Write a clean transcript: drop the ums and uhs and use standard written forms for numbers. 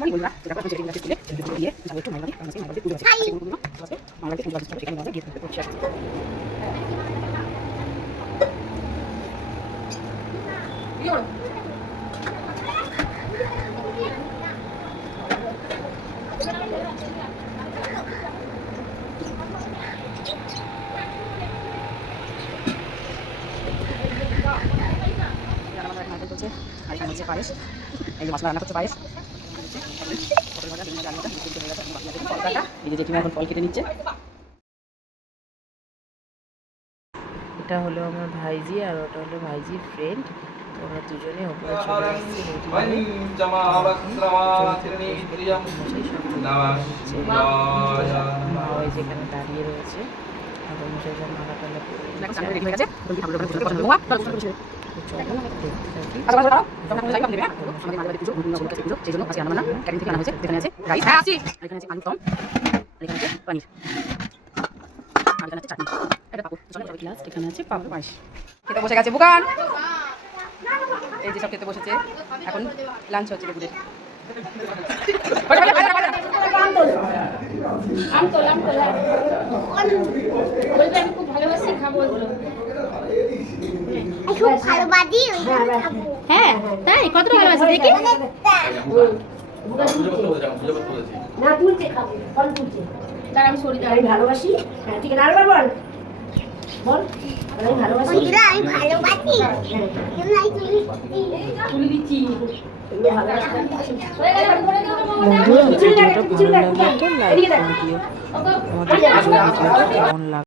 বন্ধুরা দেখো এখন ছেড়ে দিলাম স্কুলে দিয়ে যাবো একটু মাইবাড়ি আজকে মাইবাড়ি পুজো আছে আজকে পুজো আছে মাইবাড়ি পুজো আছে সেখানে আমরা গিয়ে করতে বসে আছি আর এখানে হচ্ছে পায়েস এই যে মশলা রান্না করছে পায়েস এই যে জেঠিমা এখন ফল কেটে নিচ্ছে। এটা হলো আমার ভাইজি আর ওটা হলো ভাইজির ফ্রেন্ড। তো আমরা দুজনে ওপরে চলে আসছি মা ওই যেখানে দাঁড়িয়ে রয়েছে ঠাকুর মশাই যা মালা টালা এখানে আছে পাপড় পায়েস খেতে বসে গেছে বুকান এই যে সব খেতে বসেছে এখন লাঞ্চ হচ্ছে দুপুরে হ্যাঁ তাই কতটা ভালোবাসি দেখি না তুলছে খাবো ফল তুলছে তার আমি সরি আমি ভালোবাসি হ্যাঁ ঠিক আছে আরেকবার বল বল আমি ভালোবাসি আমি ভালোবাসি তুলে দিচ্ছি বন্ধুরা ভিডিওটা ভালো লাগলে লাইক করে দিও। আমাদের ভিডিওটা কেমন লাগলো